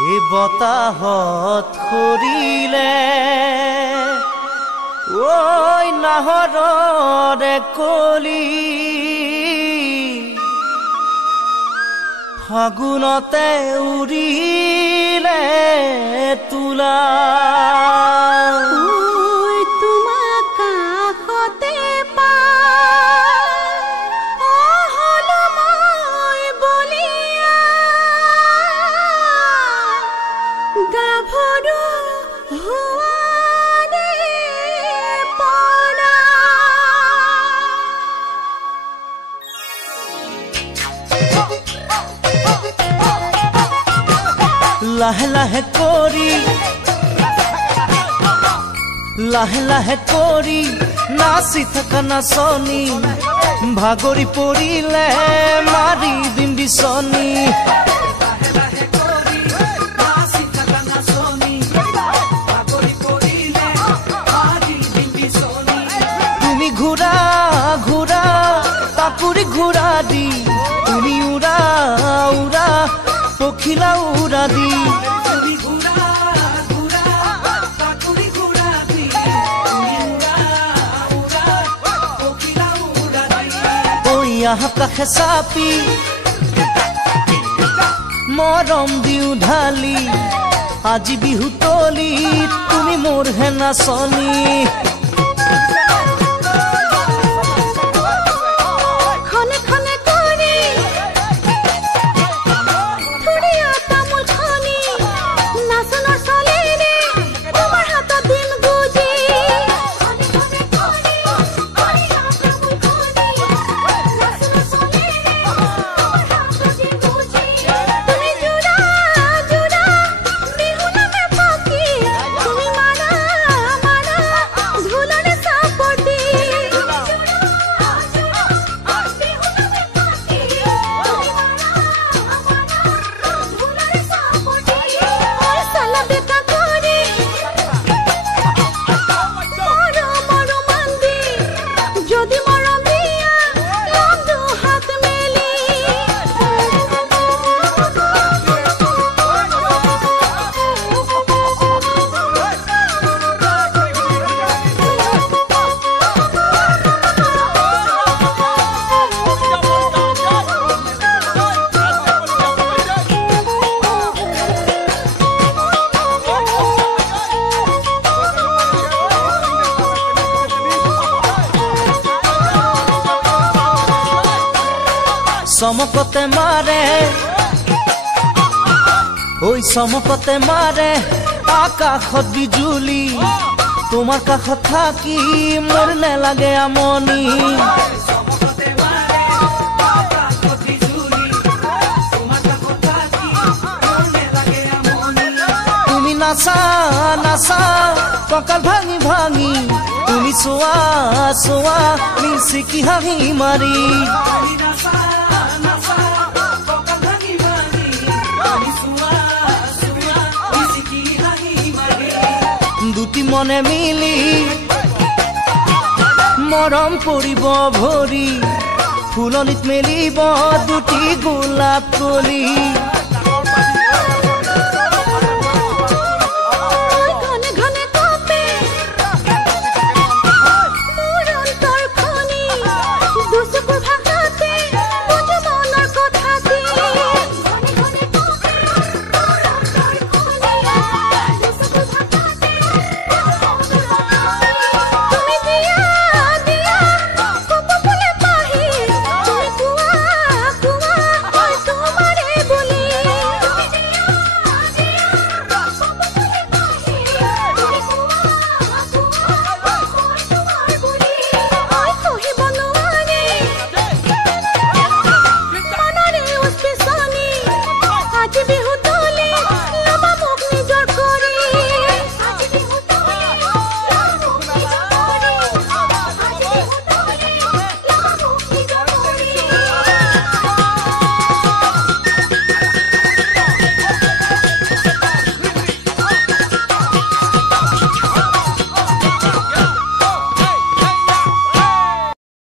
এই বতাহত খৰিলে ঐ নাহৰৰে কলি ফাগুনতে উৰিলে তুলা লাহে লাহে কৰি নাচি থকা নাচনি ভাগৰি পৰিলে মাৰি দিম বিচনী তুমি ঘূৰা ঘূৰা তাকুৰি ঘূৰা দি তুমি উৰা উৰা পখিলা উৰা দি কাষে চাপি মৰম দিও ঢালি আজি বিহু তলি তুমি মোৰ হে নাচনী চমকতে মাৰে ঐ চমকতে মাৰে আকাশত বিজুলি তোমাৰ কাষত থাকি মোৰ নেলাগে আমনি তুমি নাচা নাচা কঁকাল ভাঙি ভাঙি তুমি চোৱা চোৱা মিচিকি হাঁহি মাৰি দুটি মনে মিলি মৰম পৰিব ভৰি ফুলনিত মেলিব দুটি গোলাপ কলি